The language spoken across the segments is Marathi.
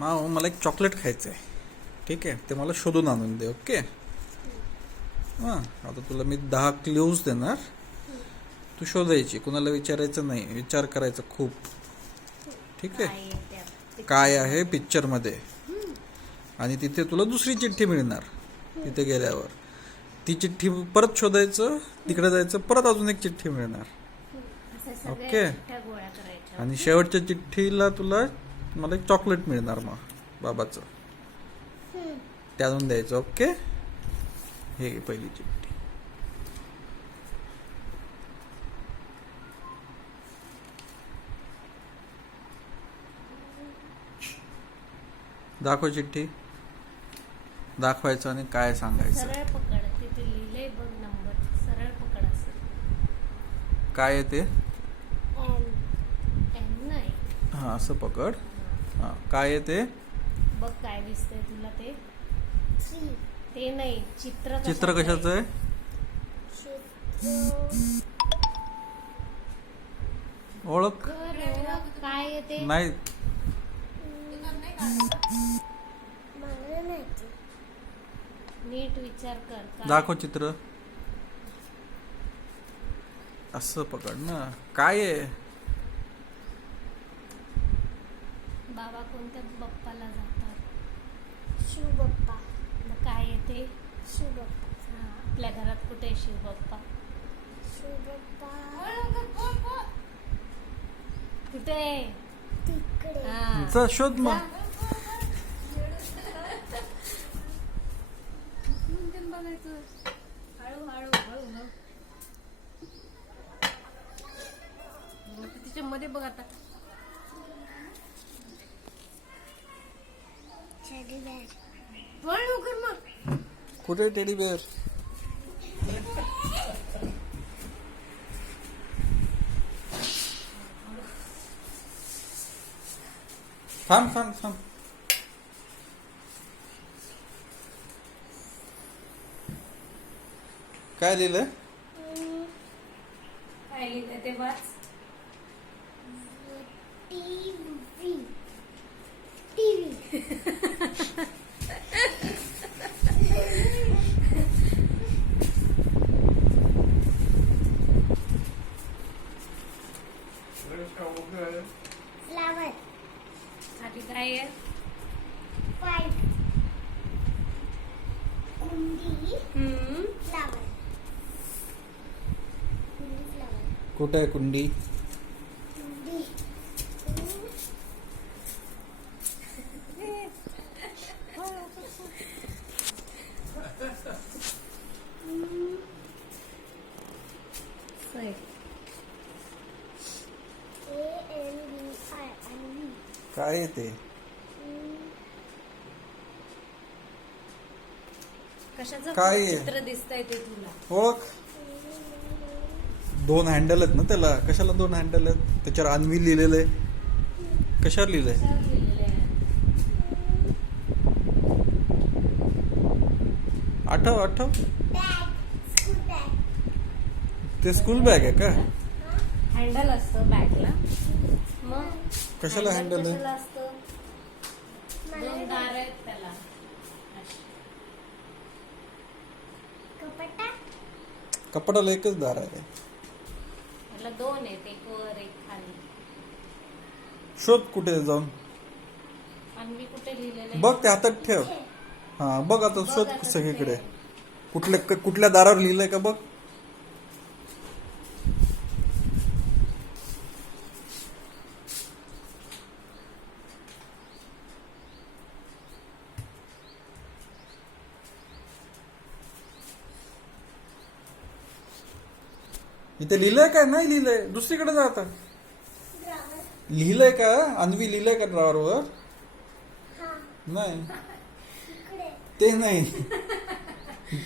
मला एक चॉकलेट खायचं आहे. ठीक आहे, ते मला शोधून आणून दे. ओके. हां, आता तुला मी 10 क्ल्यूज देणार. तू शोधायची, कुणाला विचारायचं नाही, विचार करायचा खूप. ठीक आहे. काय आहे पिक्चरमध्ये, आणि तिथे तुला दुसरी चिठ्ठी मिळणार. तिथे गेल्यावर ती चिठ्ठी परत शोधायचं, तिकडे जायचं, परत अजून एक चिठ्ठी मिळणार. ओके. आणि शेवटच्या चिठ्ठीला मला एक चॉकलेट मिळणार मग बाबाचं, ते आणून द्यायचं. ओके. हे पहिली चिठ्ठी. दाखव चिठ्ठी. दाखवायचं आणि काय सांगायचं. सरळ पकड, तिथे लिहिलंय बघ नंबर. सरळ पकड असं. काय आहे ते? एम नाही. हां, असं पकड. हां, काय आहे ते? बघ काय दिसतंय तुला ते? ते नाही, चित्र कशाचं आहे? ओळख. काय आहे ते? नाही. नीट विचार कर. दाखव चित्र. असं पकड ना. काय आहे? बाबा कोणत्या बाप्पाला जातात? शिवबाप्पा. मग काय आहे ते? शिवबाप्पा. आपल्या घरात कुठे आहे शिवबाप्पा? शिवबाप्पा कुठे आहे? तिकडे. चल शोध मग. तिच्या मध्ये बघ आता. लवकर मग. कुठे टेडी बेअर? थांब थांब थांब. काय लिहिलंय? काय लिहिलंय ते वाच. टीव्ही. टीव्ही. फ्लावर. आधी काय आहे? फाईव्ह. कुंडी. फ्लावर. कुंडी फ्लावर. कुठे आहे कुंडी? कुंडी. काय आहे ते? कशाचं काय आहे? चित्र दिसतंय ते तुला? ओळख. 2 हँडल आहेत ना त्याला. कशाला 2 हँडल आहेत? त्याच्यावर अन्वी लिहिलेलं आहे. कशावर लिहिलंय? कशावर लिहिलेलं आहे? आठव. बॅग. School bag. ते स्कूल बॅग आहे का? हँडल असतं बॅगला. मग कशाला हँडल आहे? कशाला असतं? 2 दार आहेत त्याला. कपटा. कपडाला एकच दार आहे. त्याला 2 आहेत, एक वर एक खाली. शोध कुठे जाऊन. आणि मी कुठे लिहिलेलं आहे? बघ, ते हातात ठेव. हा, बघ आता. बघ शोध आता सगळीकडे. कुठे? कुठल्या दारावर लिहिलंय का बघ. इथे लिहिलंय का? नाही लिहिलंय. दुसरीकडे जा आता. ड्रावर. लिहिलंय का? अन्वी लिहिलंय का ड्रॉवरवर? हा. नाही, इकडे. ते नाही.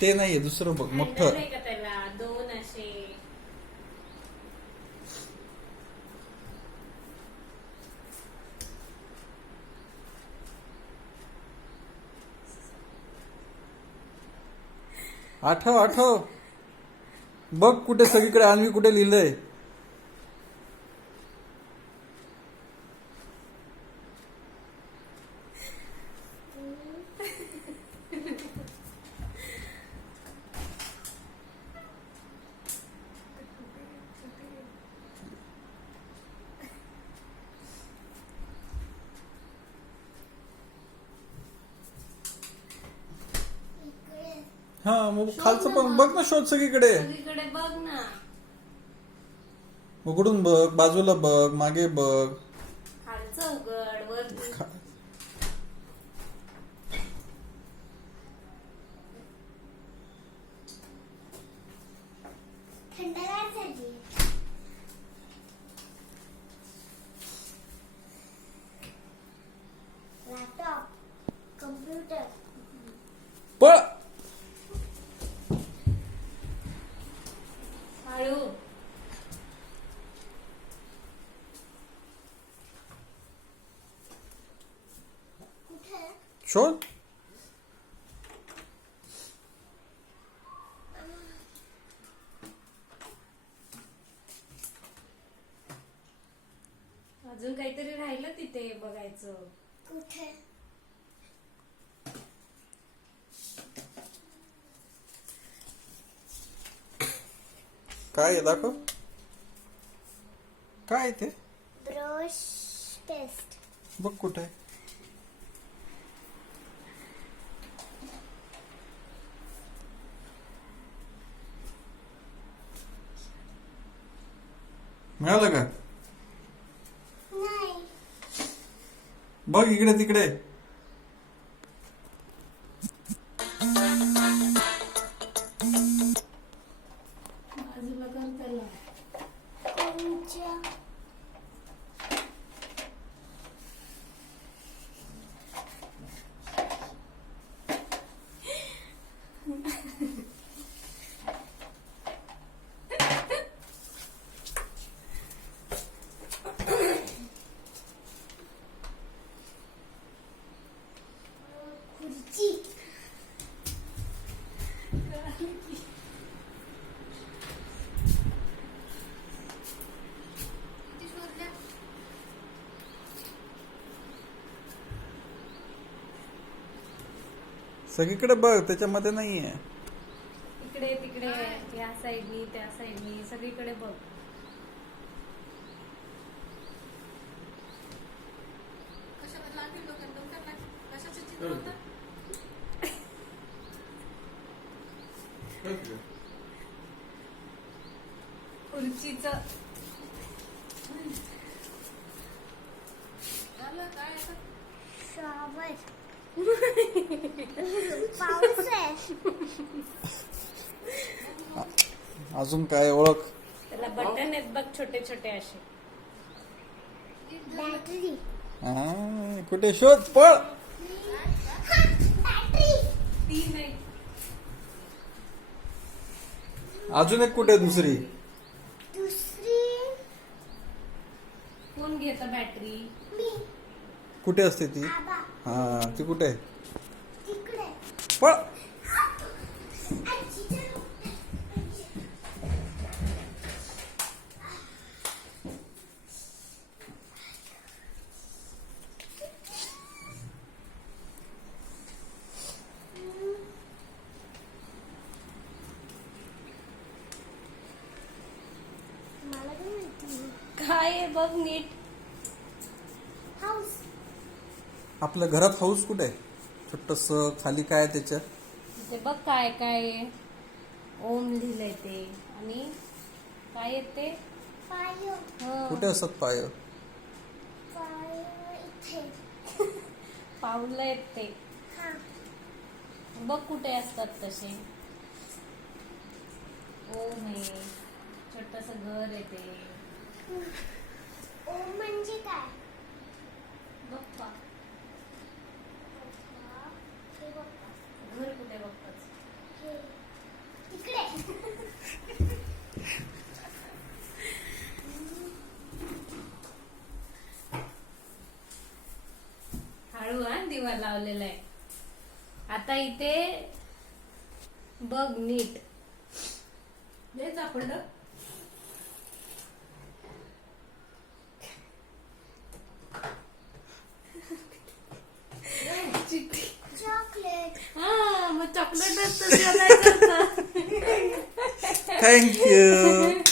ते नाहीये. दुसरं बघ, हँडल मोठं. आहे का त्याला? 2 असे. आठव. बघ कुठे सगळीकडे अन्वी कुठे लिहिलंय. हा मग खालचं पण बघ ना, शोध सगळीकडे. सगळीकडे बघ ना. उघडून बघ, बाजूला बघ, मागे बघ. खालचं उघड, वरती. खा- थंडगार झाली. लॅपटॉप, कम्प्युटर, पळ. हळू. कुठे? शोध. अजून काहीतरी राहिलं तिथे बघायचं. कुठे? काय आहे दाखव. काय आहे ते ब्रश पेस्ट. बघ कुठे आहे. मिळालं का. नाही. बघ इकडे तिकडे. बाजूला कर त्याला. कोणच्या? खुर्ची. सगळीकडे बघ, त्याच्यामध्ये नाहीये. इकडे तिकडे, या साईडनी त्या साईडनी सगळीकडे बघ. खुर्चीचं. शॉवर. पाऊस आहे. अजून काय ओळख. त्याला बटन आहेत बघ, छोटे छोटे असे. बॅटरी. हा, कुठे शोध. पळ. बॅटरी. ती नाही. अजून एक कुठे दुसरी. दुसरी कोण घेत बॅटरी. मी. कुठे असते ती. आबा. हा ती कुठे आहे. तिकडे. पळ. आजीच्या. मला काय माहिती. काय आहे बघ नीट. हाऊस. आपल्या घरात हाऊस कुठे आहे. छोटस खाली काय आहे त्याच्यात. ते बघ काय काय आहे. ओम लिहिलंय ते. आणि काय आहे ते. पाय. हं. कुठे असतात पाय. पाय इथे. पाऊलं आहेत ते. हा. बघ कुठे असतात तसे. ओम आहे. छोटस घर आहे ते. ओम म्हणजे काय. बघ पा. हे बघा. घर कुठे बघताच. हे. तिकडे. हळू हा, दिवा लावलेला आहे. आता इथे बघ नीट. लय सापडलं. चिठ्ठी. चॉकलेट. हा मग चॉकलेट असतं. थँक्यू.